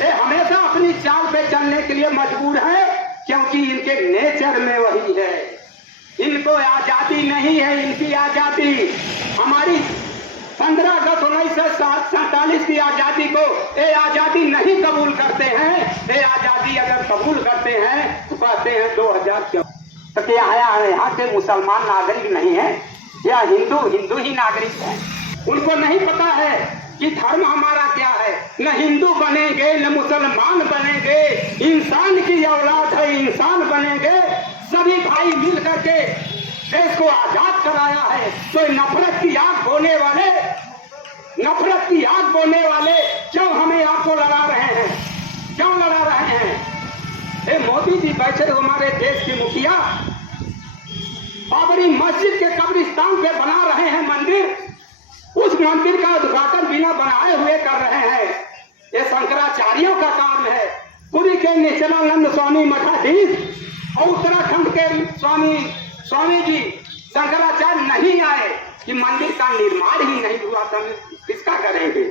ये हमेशा अपनी चाल पे चलने के लिए मजबूर है, क्योंकि इनके नेचर में वही है। इनको आजादी नहीं है। इनकी आजादी हमारी 15 अगस्त 1947 की आजादी को ये आजादी नहीं कबूल करते हैं। ये आजादी अगर कबूल करते हैं तो कहते हैं 2014 तक यहाँ के मुसलमान नागरिक नहीं है या हिंदू ही नागरिक है। उनको नहीं पता है कि धर्म हमारा क्या है। न हिंदू बनेंगे न मुसलमान बनेंगे, इंसान की औलाद है, इंसान बनेंगे। सभी भाई मिल करके देश को आजाद कराया है। तो नफरत की आग बोने वाले क्यों हमें आपको लड़ा रहे हैं? क्यों लड़ा रहे हैं? ये मोदी जी बैठे हमारे देश के मुखिया बाबरी मस्जिद के कब्रिस्तान पे बना रहे हैं मंदिर। उस मंदिर का उद्घाटन बिना बनाए हुए कर रहे हैं। ये शंकराचार्यों का काम है। पुरी के नित्यानंद स्वामी मठाधीश और उत्तराखंड के स्वामी जी शंकराचार्य नहीं आए कि मंदिर का निर्माण ही नहीं हुआ था, किसका करेंगे?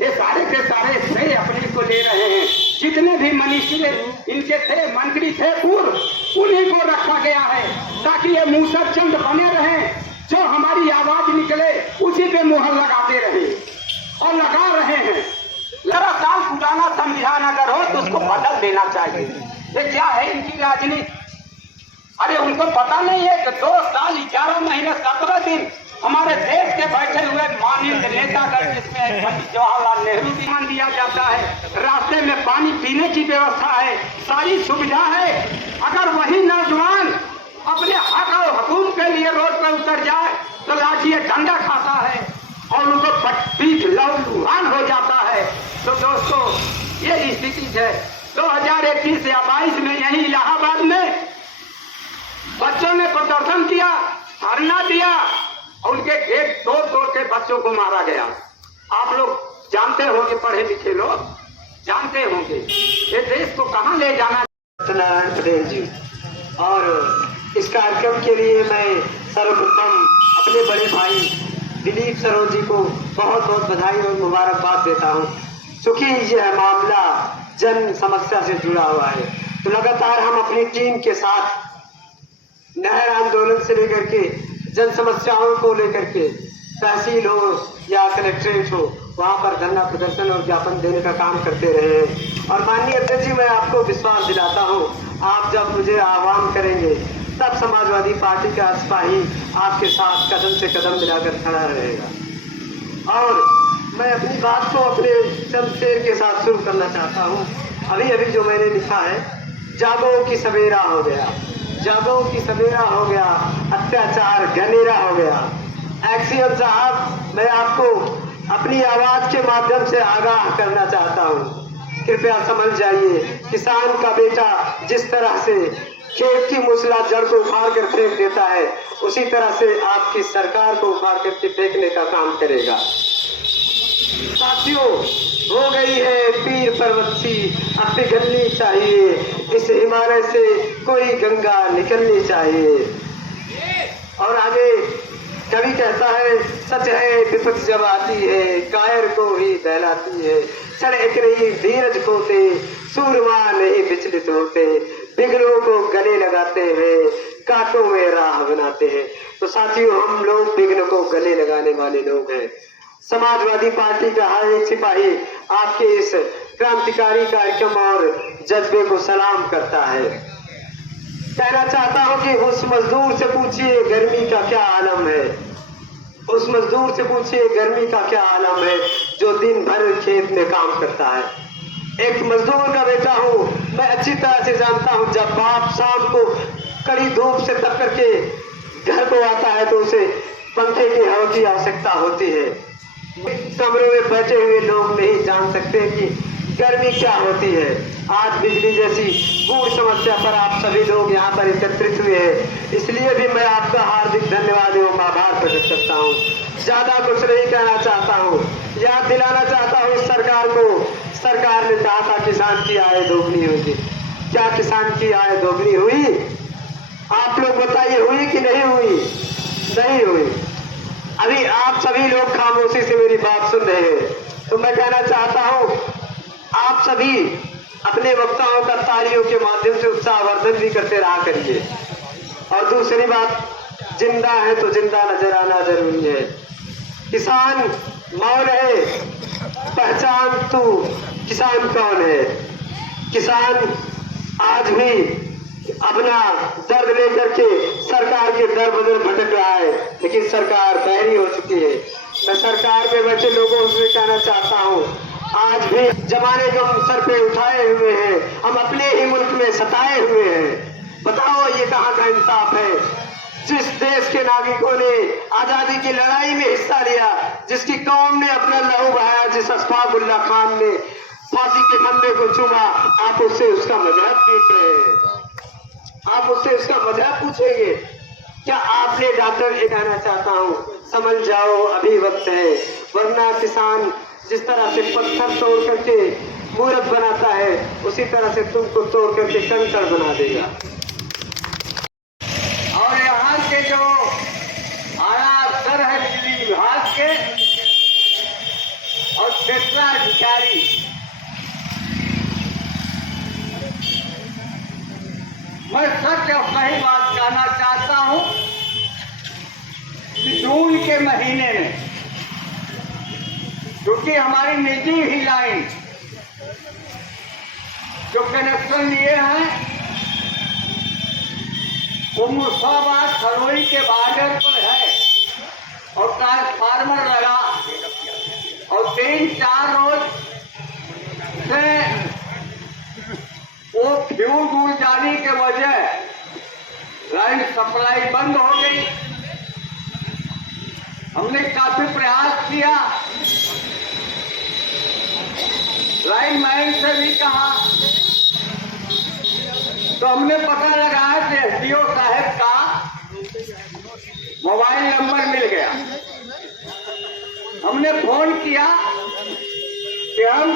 ये सारे के सारे श्रेय अपने को ले रहे हैं। जितने भी मनीषी इनके थे, मंत्री थे पूर्व, उन्हीं को रखा गया है ताकि ये मूसर चंद बने रहें। जो हमारी आवाज निकले उसी पे मुहर लगाते रहे और लगा रहे हैं। 11 साल पुराना संविधान अगर हो तो उसको बदल देना चाहिए। ये क्या है इनकी राजनीति? अरे उनको पता नहीं है कि 2 साल 11 महीने 17 दिन हमारे देश के बैठे हुए माननीय नेता का जिसमें पंडित जवाहरलाल नेहरू भी मान दिया जाता है। रास्ते में पानी पीने की व्यवस्था है, सारी सुविधा है। अगर वही नौजवान अपने हक और हुकूम के लिए रोड पर उतर जाए तो लाठी डंडा खाता है और उनको पीठ लहूलुहान हो जाता है। तो दोस्तों ये स्थिति है। 2021 या 22 में यही इलाहाबाद में बच्चों ने प्रदर्शन किया, धरना दिया और उनके गेट तोड़ के बच्चों को मारा गया। आप लोग जानते होंगे, पढ़े लिखे लोग जानते होंगे ये देश को कहां ले जाना। सत्यनारायण पटेल जी, और इस कार्यक्रम के लिए मैं सर्वप्रथम अपने बड़े भाई दिलीप सरोज जी को बहुत बहुत बधाई और मुबारकबाद देता हूँ। चूंकि यह मामला जन समस्या से जुड़ा हुआ है तो लगातार हम अपनी टीम के साथ नहर आंदोलन से लेकर के जन समस्याओं को लेकर के तहसील हो या कलेक्ट्रेट हो, वहाँ पर धरना प्रदर्शन और ज्ञापन देने का काम करते रहे हैं। और माननीय अध्यक्ष जी, मैं आपको विश्वास दिलाता हूँ, आप जब मुझे आह्वान करेंगे तब समाजवादी पार्टी का सिपाही आपके साथ कदम से कदम मिलाकर खड़ा रहेगा। और मैं अपनी बात को अपने चंद शेर के साथ शुरू करना चाहता हूँ। अभी जो मैंने लिखा है, जागो कि सवेरा हो गया, जागो कि सवेरा हो गया, अत्याचार घनेरा हो गया। एक्सीएम साहब, मैं आपको अपनी आवाज के माध्यम से आगाह करना चाहता हूँ, कृपया समझ जाइए। किसान का बेटा जिस तरह से खेत की मूसला जड़ को उखाड़ कर फेंक देता है, उसी तरह से आपकी सरकार को उखाड़ करके फेंकने का काम करेगा। साथियों, हो गई है पीर पर्वत सी, अब पिघलनी चाहिए, इस हिमालय से कोई गंगा निकलनी चाहिए। और आगे कवि कहता है, सच है विपत्ति जब आती है, कायर को ही बहलाती है, सड़क नहीं धीरज खोते, सूरमा नहीं विचलित होते, विघ्नों को गले लगाते हैं, कांटों में राह बनाते हैं। तो साथियों, हम लोग विघ्न को गले लगाने वाले लोग हैं। समाजवादी पार्टी का हर एक सिपाही आपके इस क्रांतिकारी कार्यक्रम और जज्बे को सलाम करता है। कहना चाहता हूं कि उस मजदूर से पूछिए गर्मी का क्या आलम है, उस मजदूर से पूछिए गर्मी का क्या आलम है, जो दिन भर खेत में काम करता है। एक मजदूर का बेटा हूँ, मैं अच्छी तरह से जानता हूँ, जब बाप शाम को कड़ी धूप से तप करके घर को आता है तो उसे पंखे की हवा की आवश्यकता होती है। कमरों में बैठे हुए लोग नहीं जान सकते कि गर्मी क्या होती है। आज बिजली जैसी गूढ़ समस्या पर आप सभी लोग यहाँ पर एकत्रित हुए हैं, इसलिए भी मैं आपका हार्दिक धन्यवाद एवं आभार प्रकट करता हूँ। ज्यादा कुछ नहीं कहना चाहता हूँ, याद दिलाना चाहता हूँ सरकार को। सरकार ने कहा था किसान की आय दोगुनी होगी, क्या किसान की आय दोगुनी हुई? आप लोग बताइए, हुई कि नहीं हुई? नहीं हुई। अभी आप सभी लोग खामोशी से मेरी बात सुन रहे हैं, तो मैं कहना चाहता हूँ आप सभी अपने वक्ताओं का तालियों के माध्यम से उत्साहवर्धन भी करते रहा करिए। और दूसरी बात, जिंदा है तो जिंदा नजर आना जरूरी है। किसान मौन है, पहचान तू किसान कौन है। किसान आज भी अपना दर्द लेकर के सरकार के दर बदर भटक रहा है, लेकिन सरकार बहरी हो चुकी है। मैं सरकार में बैठे लोगों से कहना चाहता हूँ, आज भी जमाने को हम सर पे उठाए हुए हैं, हम अपने ही मुल्क में सताए हुए हैं। बताओ ये कहाँ का इंसाफ है। जिस देश के नागरिकों ने आजादी की लड़ाई में हिस्सा लिया, जिसकी कौम ने अपना लहू बहाया, जिस अशफाकुल्लाह खान ने फांसी के फंदे को चूमा, आप उससे उसका मजहब पूछ रहे हैं। आप उससे उसका मजहब पूछेंगे क्या? आपने डॉक्टर ये कहना चाहता हूँ, समझ जाओ अभी वक्त है, वरना किसान जिस तरह से पत्थर तोड़ करके मूर्त बनाता है, उसी तरह से तुमको तोड़ करके कंकड़ बना देगा। और यहाँ के जो आला अफसर है बिजली विभाग के और क्षेत्राधिकारी, मैं सच और सही बात कहना चाहता हूँ कि जून के महीने में, क्योंकि हमारी निजी ही लाइन जो कनेक्शन लिए हैं वो मुर्साबाद खरोई के बॉर्डर पर है और ट्रांसफार्मर लगा और 3-4 रोज से वो फ्यूज उड़ जाने के वजह लाइन सप्लाई बंद हो गई। हमने काफी प्रयास किया, लाइन मैन से भी कहा, तो हमने पता लगाया कि एसडीओ साहब का मोबाइल नंबर मिल गया। हमने फोन किया कि हम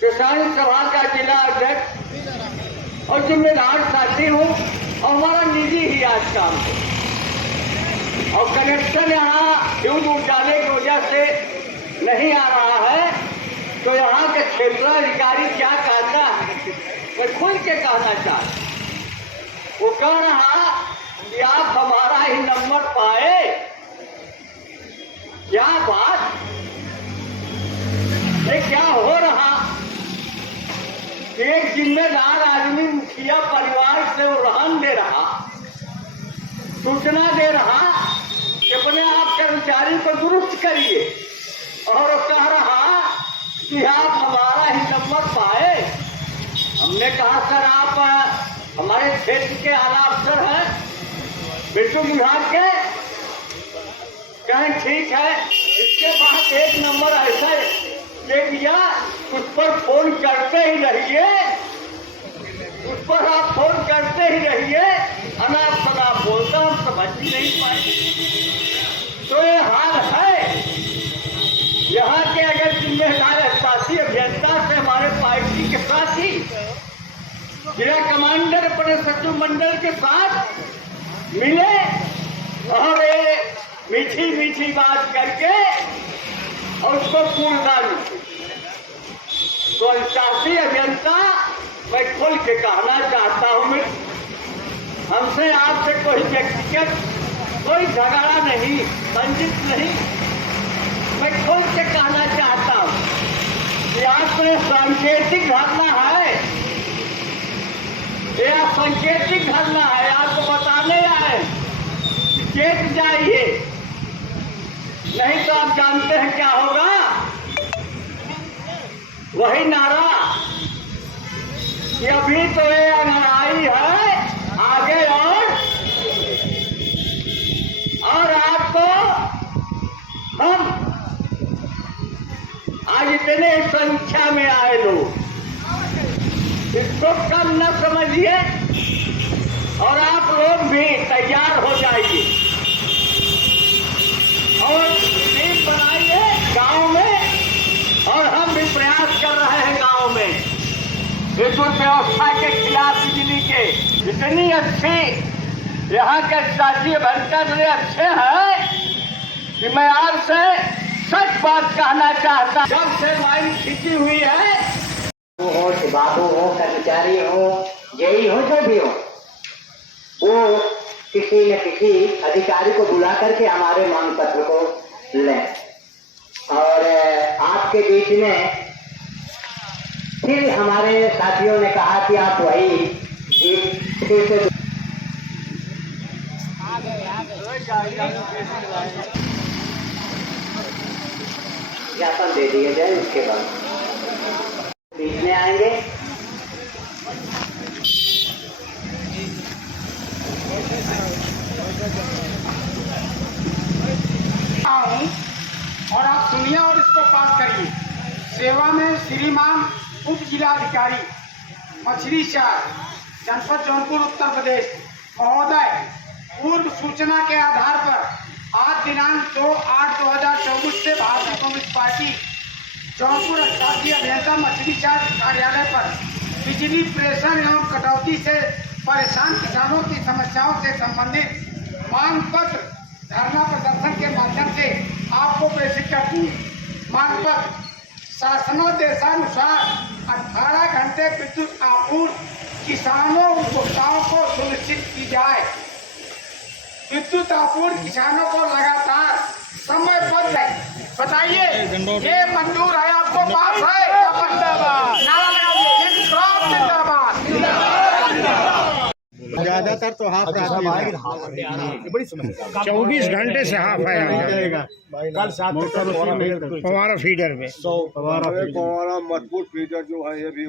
किसान सभा का जिला अध्यक्ष और जिम्मेदार साथी हूँ और हमारा निजी ही आज काम है और कनेक्शन यहाँ फ्यूज उड़ जाने की वजह से नहीं आ रहा है, तो यहाँ के क्षेत्राधिकारी क्या कहता है मैं खुल के कहना चाहता। वो कह रहा कि आप हमारा ही नंबर पाए, क्या बात, ये क्या हो रहा। एक जिम्मेदार आदमी मुखिया परिवार से वो रहन दे रहा, सूचना दे रहा कि अपने आप कर्मचारी को दुरुस्त करिए, और वो कह रहा कि आप हमारा ही नंबर पाए। हमने कहा सर आप हमारे क्षेत्र के आला अफसर हैं विद्युत विभाग के, कहें ठीक है। इसके बाद एक नंबर ऐसा दे दिया, उस पर फोन करते ही रहिए, उस पर आप फोन करते ही रहिए, अनाप शनाप बोलता हम समझ भी नहीं पाए। तो ये हाल है यहाँ के। अगर जिम्मेदार साथी अभियंता से हमारे पार्टी के साथी जिला कमांडर अपने सचिव मंडल के साथ मिले और मीठी मीठी बात करके और उसको कूड़दान, तो शासी अभियंता मैं खुल के कहना चाहता हूँ, हमसे आपसे कोई व्यक्तिगत कोई झगड़ा नहीं, संजित नहीं। मैं खुल के कहना चाहता हूँ कि आपने सांकेतिक घटना है, यह सांकेतिक घटना है, आपको बताने आए चेत जाइए, नहीं तो आप जानते हैं क्या होगा। वही नारा कि अभी तो ये अनराई है आगे और आपको हम आज इतने संख्या में आए लोग, इसको कम न समझिए और आप लोग भी तैयार हो जाइए और टीम बनाइए गांव में, और हम भी प्रयास कर रहे हैं गांव में विद्युत व्यवस्था के खिलाफ बिजली के। इतनी अच्छी यहाँ के शासी अभियंता अच्छे हैं कि मैं आपसे सच बात कहना चाहता। जब से लाइन खींची हुई है, हो बाबू हो कर्मचारी हो जेई हो जो भी हो, वो किसी न किसी अधिकारी को बुला करके हमारे मांग पत्र को लें। और आपके बीच में फिर हमारे साथियों ने कहा कि आप वही फिर से ज्ञापन दे दिए जाए। उसके बाद बीच में आएंगे। और आप सुनिए और इसको पास करिए। सेवा में श्रीमान उप जिलाधिकारी मछली शहर जनपद जौनपुर उत्तर प्रदेश महोदय, पूर्व सूचना के आधार पर आज दिनांक 2/8/2024 से भारतीय कम्युनिस्ट पार्टी जौनपुर शासकीय अभियंता मछली शहर कार्यालय पर बिजली प्रेषण एवं कटौती से परेशान किसानों की समस्याओं से संबंधित मांग पत्र धरना प्रदर्शन के माध्यम से आपको प्रेषित करती है। मांग पत्र शासनादेशानुसार 18 घंटे विद्युत आपूर्ति किसानों उपभोक्ताओं को सुनिश्चित की जाए। विद्युत आपूर्ति किसानों को लगातार समय पर है। बताइए, ये मंजूर है आपको? पास है? नारा लगाइए, जिंदाबाद जिंदाबाद। ज्यादातर तो हाफ बड़ी समस्या 24 घंटे से हाफ है। कल 7 फवारा फीडर में फवारा मजबूत फीडर जो है ये भी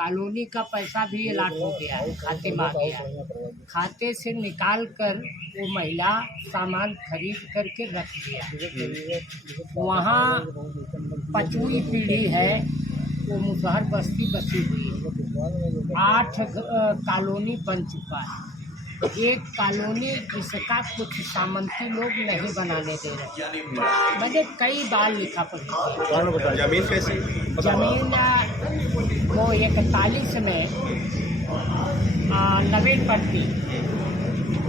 कॉलोनी का पैसा भी अलाट हो गया है, खाते में आ गया है। खाते से निकाल कर वो महिला सामान खरीद करके रख दिया। वहाँ 5वीं पीढ़ी है, वो मुसहर बस्ती बसी हुई है। 8 कॉलोनी बन चुका है। एक कॉलोनी जिसका कुछ सामंती लोग नहीं बनाने दे रहे। मैंने कई बार लिखा पढ़ी। जमीन कैसी? जमीन वो 41 में नवीन पट्टी,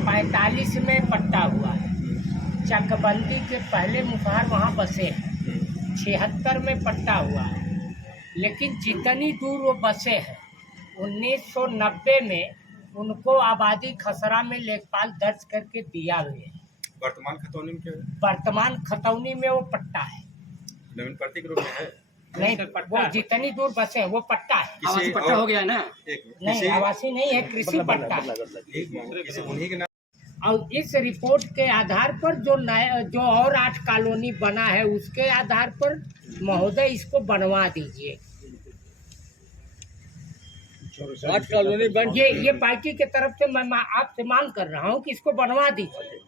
45 में पट्टा हुआ है। चकबंदी के पहले मुसहर वहाँ बसे हैं। 76 में पट्टा हुआ है। लेकिन जितनी दूर वो बसे हैं 1990 में उनको आबादी खसरा में लेखपाल दर्ज करके दिया हुए है। वर्तमान खतौनी में क्या है? वर्तमान खतौनी में वो पट्टा है। नवीन पट्टी के रूप में है? नहीं, वो जितनी दूर बसे हैं वो पट्टा है। आवासीय पट्टा हो गया है ना? नहीं, आवासीय नहीं है, कृषि पट्टा है। उन्हीं के नाम। और इस रिपोर्ट के आधार पर जो और 8 कॉलोनी बना है उसके आधार पर महोदय इसको बनवा दीजिए। 8 कॉलोनी बन ये पार्टी के तरफ से मैं आपसे मांग कर रहा हूँ कि इसको बनवा दीजिए।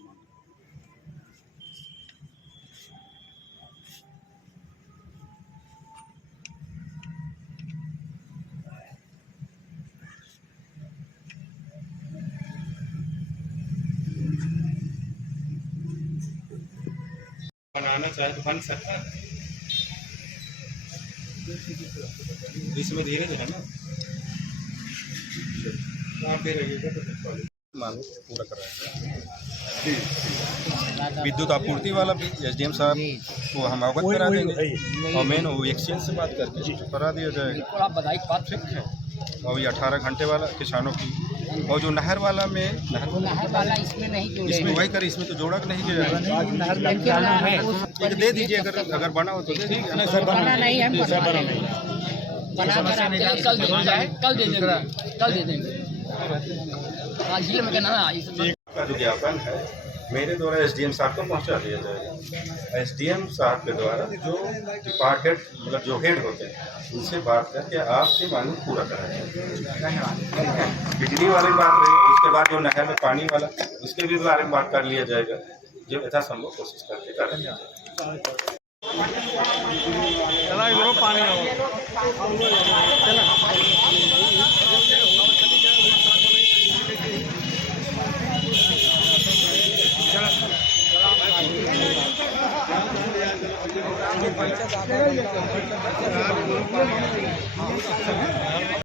बनाना चाहे तो बन सकता है, इसमें धीरे धीरे ना आप भी रहिएगा तो मांग पूरा कर रहे हैं। विद्युत आपूर्ति वाला भी एसडीएम साहब को हम अवगत करा देंगे और मेन वो एक्सचेंज से बात करके करा दिया जाएगा। आप बताइए बात ठीक है। और ये 18 घंटे वाला किसानों की, और जो नहर वाला में नहर वाला इसमें नहीं जोड़े, इसमें वही कर, इसमें तो जोड़ा नहीं किया जाएगा। दे दीजिए अगर बना हो तो ठीक है। बना नहीं है, कल दे देंगे। का जो ज्ञापन है मेरे द्वारा एसडीएम साहब को पहुंचा दिया जाएगा। एसडीएम साहब के द्वारा जो डिपार्टमेंट मतलब जो हेड होते हैं उनसे बात करके आपकी मांग पूरा कराया जाएगा। बिजली वाली बात रही, उसके बाद जो नहर में पानी वाला उसके भी बारे में बात कर लिया जाएगा। जो यथासंभव कोशिश करके करा जाएगा। चला इधर पानी आओ। चला